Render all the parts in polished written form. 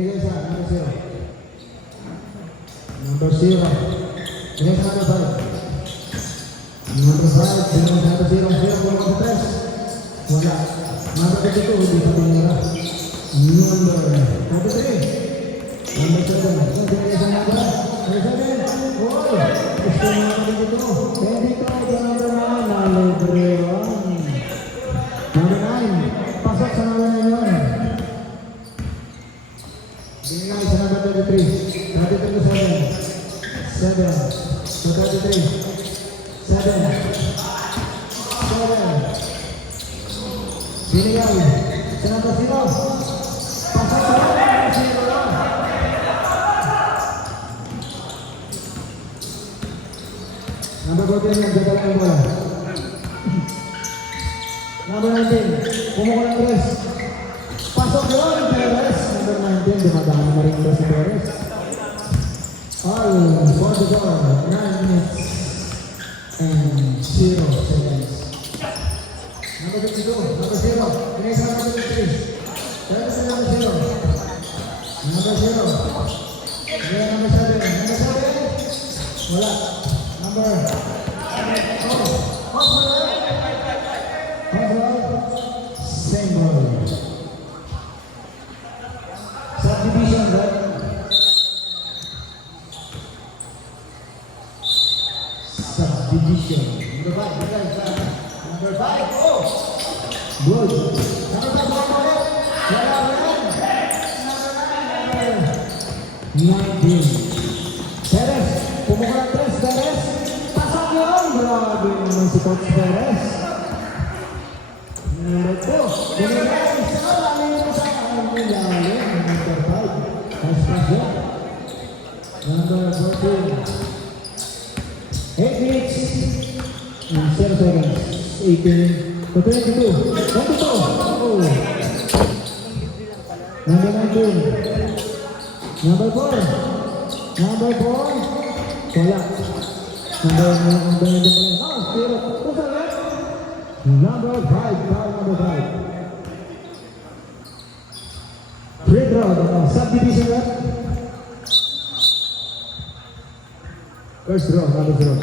Number 0. Next number 5. Number 5. Number 0. 0. Wala. Number 22. Hindi pa tinira. Number 3. Number 7. Number 7. Oh! Gusto mo naman dito. Pwede ka. Number 9. Nalibre 1. Number 9. Pasok sa number 9 yun. Binigay sa number 33. 33 to 7. 7 to 33. 7. Binigay sa number 0. Pasok sa number 0. Number 14 yan, gagawin ang bola. Number 19, pumuko ng Perez. Pasok yun, Perez. Number 19, dumadaan na rin si Perez. All for the goal, 9 minutes and 0 seconds. Number 52, number 0. Pinay sa number 23. Tayo sa number 0. Number 0. Kaya number 7. Number 7. Wala. Number. Same ball. Subdivision, right? Subdivision. Number 5. Number 5. Oh! Good. Number 5. Number 19. Perez. Pumuka ng 3. Perez. Pasok yun. Grabe naman si Coach Perez. Number 2. Binigay sa lalim sa lalim. Number 5. Nice pass yun. Number 14. 8 minutes and 0 seconds. 18 to 22. 22. Oh. Number 19. Number 4. Number 4. Wala. Number 19. Oh, 0. Number 5. Number 5. Free throw. Subdivision rep. First draw. Number 0.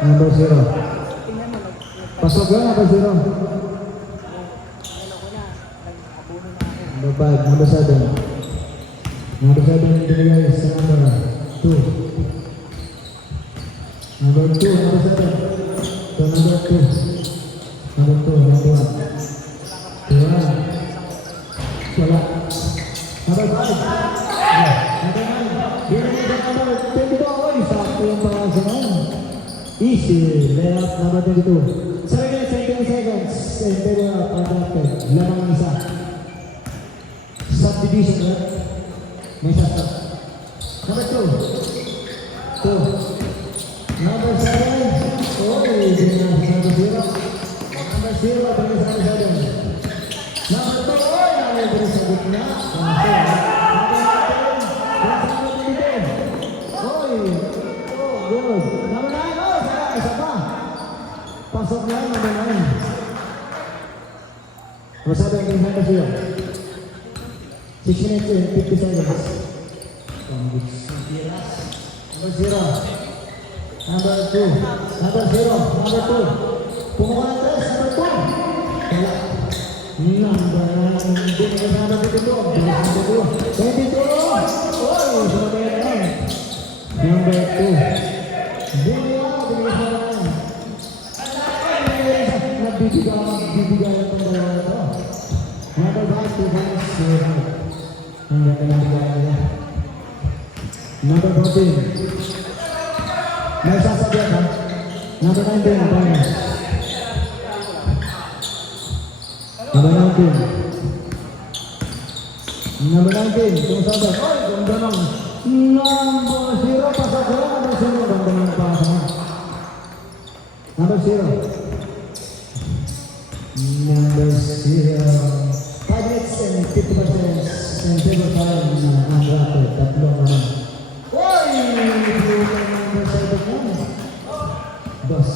Number 0. Pasok yun, number 0. Number 5, number 7. Number 7 binigay sa number 2. Number 2, number 7. So number 2. Number 2, number 1. 2, 1. Wala. Number 5. Number 9. Binigay sa number 22. Oy, sakto yung pangasan. Easy, layup number 22. 17 seconds, and they were undrafted. Lamang ang isa. Subdivision, right? May isa stop. Number 2. 2. Number 7. Oh, binigyan number 0. Number 0, binigyan sa number 7. Number 2, oh, binigyan sa gitna. Good. Number 9, oh, isa pa. Pasok na yung number 9. Masabi ang tingin sa siya. 6 minutes and 50 seconds. Number 0. Number 2. Number 0. Number 2. Pumuha ng 3. Number 2. Wala. Number 1. Binigay sa number 22. Number 2. 22. Oh, sumabay na yan. Number 2. Nagbibigay ang pangalawa ito. Number 5, 2 points. Hanggang ka nabigay nila. Number 14. May sasabihan ha. Number 19. Number 19. Number 19. Kung sabi, oy, ganda ng number 0. Pasok ko. Number 0. Ganda ng pasok. Number 0. Number 0. 5 50% and favor time na undrafted. Tatlong naman. Uy! Blue number 7 mo. Boss.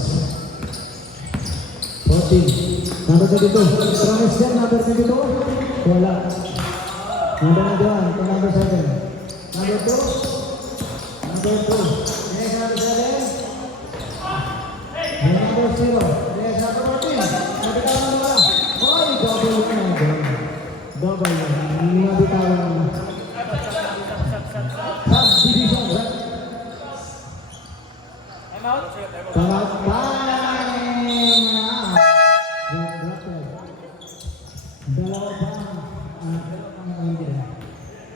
14. Number 22. Promise yan, number 22. Wala. Number 91, number 7. Number 2. Number 2. Next, number 7. Number 0. Next, number 14. Nabitawan mo ba? Hoy, double na. Double na. Hindi nabitawan mo. Subdivision, right? Time out. Time out.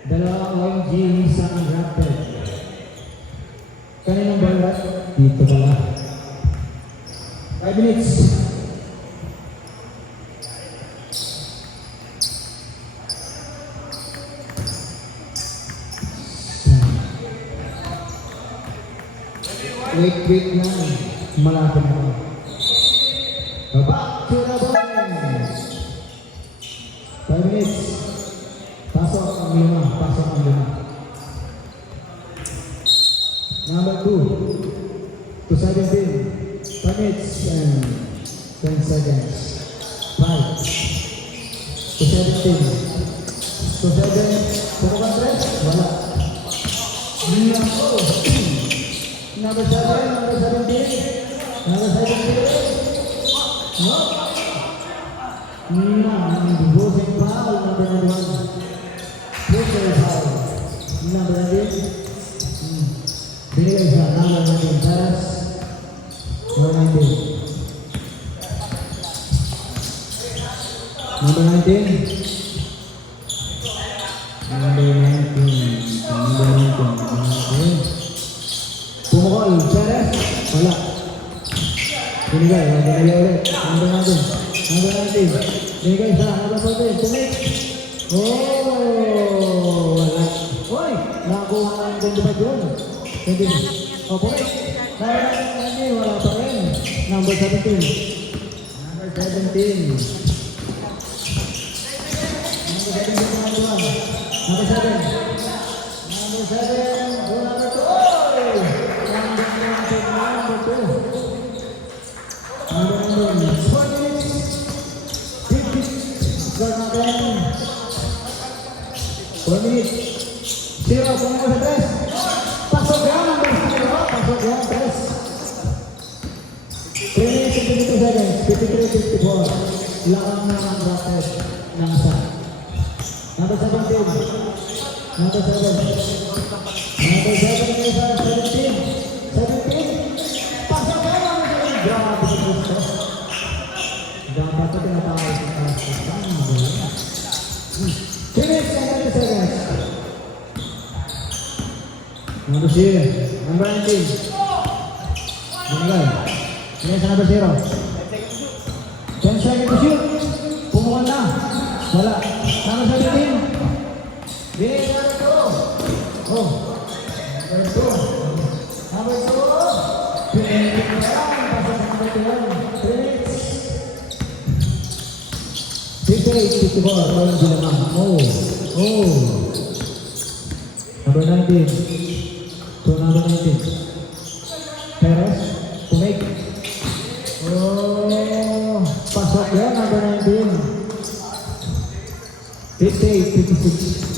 Dalawang OMG sa undrafted. Kaninang bala? Dito pala. 5 minutes. Wait lang. Malapit na ako. Back to the ball. 5 minutes. Pasok ang 5. Pasok ang 5. Number 2. To 17. 5 minutes and 10 seconds. 5. To 17. To 7. Pumukan 3. Wala. Number 7. Number 17. Number 17. No. Losing foul. Number 91. Pressure foul. Number 19. Binigay sa number 19. Taras. Number 19. Number 19. Number 19. Number 19. Pumukol. Taras. Wala. Binigay. Binigay ulit. Number 19. Number 19. Binigay sa number 14. Tumik. Oh, wala. Hoy, nakakuha ka ng 25 yun. 20. Opo. Wala pa rin. Number 17. Number 17. Number 17 number 1. Number 7. Number 7. Number 2. Number 2. Number 20 minutes. 50. Score natin. 4 minutes. 0. Kung ako sa 3. Pasok yan. Number 0. Pasok yan. 3. 3 minutes and 52 seconds. 53-54. Lakang na ang bracket ng isa. Number 17. Number 7. Number 7 is 17. 17. Pasok yan. Number 7. Grabe sa gusto. Dapat ito tinatawag sa pasok. 3 minutes and 30 seconds. Number 0. Number 19. Binigay. Binigay sa number 0. 10 seconds to shoot. Pumukan na. Wala. Number 17. Binigay sa number 2. Oh. Number 2. Number 2. Pinigay na lang. Pasok sa number 2. 3 minutes. 58-54. Roland Gilamang. Oh. Oh. Number 19. To number 19. Perez. To make. Oh. Pasok yan. Number 19. 58-56.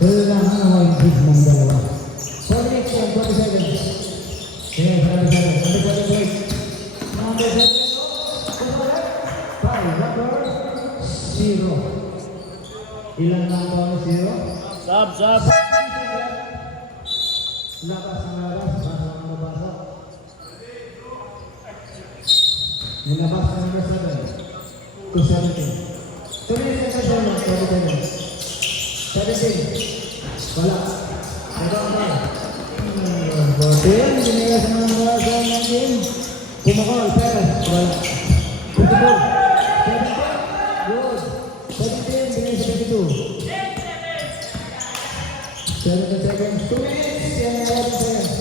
Kailangan ang wajib ng dalawa. 4 minutes and 20 seconds. Okay, number 7. Number 7. Number 7. 5. Number 0. Ilan number 0? Sub. Labas ang labas. Basa ang nabasa. Nilabas ang number 7. To 17. 2 minutes and 20 seconds. 17. Wala. Ito ang na. 14. Binigay sa mga 19. Pumakol. Perez. Wala. 54. 17. Good. 17. Binigay sa 22. 7 seconds. 2 minutes. Yan na 11 seconds.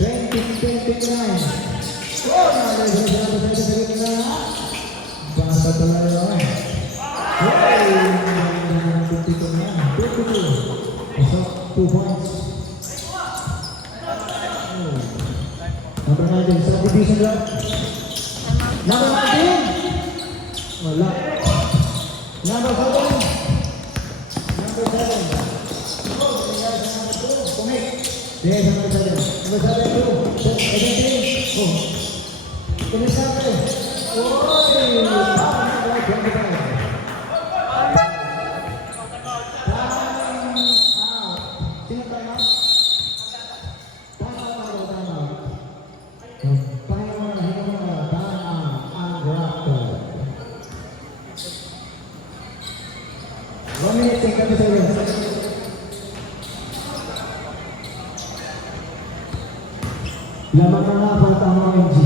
20-29. Oh! Nalagay sa 7 seconds na. Basta talaga yun. 52 na yan. 52. Pasok, 2 points. Number 19, subdivision drop. Number 19. Wala. Number 7. Number 7. Yes, number 7. Number 7, 2. 17. Oh. Finish natin. Oy! Number 25. Lamang na nga para tama ang MG.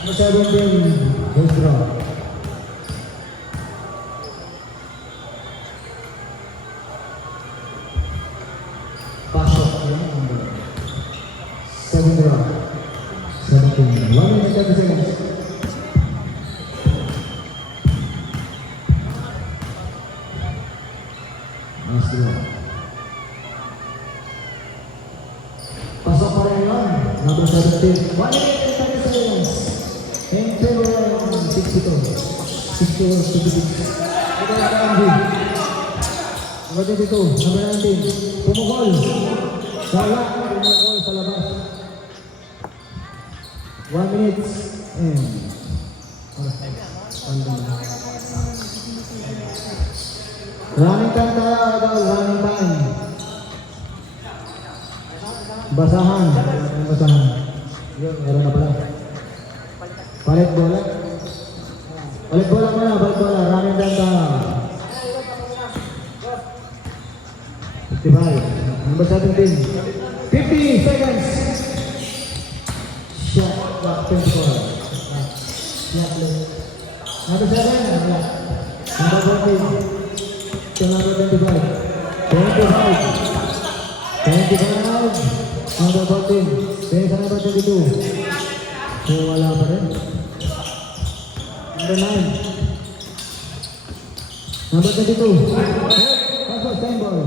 Number 17, first draw. Pasok yan, number 7 draw. 17. 1 minute 30 seconds. Nice draw. Pasok pa rin yun. Number 17. 1 minute 30 seconds. And 62. 62. Ito ang Andy. Number 22. Number 19. Pumukol. Sala. Pumukol sa labas. 1 minute. And. Running time tayo, idol. Running time. Basahan. Basahan. Yun, meron na pala. Balik bola. Balik bola muna, balik bola. Running down tayo. 55. Number 17. 50 seconds. Shot clock 24. Shot left. Number 7. Number 14. To number 25. 25. 25. Number 14. Kaya sa number 22. So wala pa rin. Number 9. Number 22. Pasok, time ball.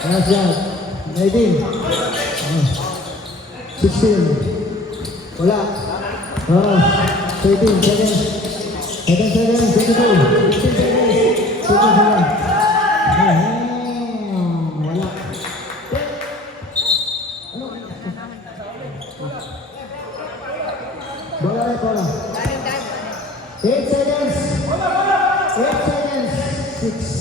Last shot. 19. 16. Wala. 13 seconds. 7 seconds. 22. 15 seconds. 15 seconds. Wala. Bola rin, bola. 8 seconds. 8 seconds. 6.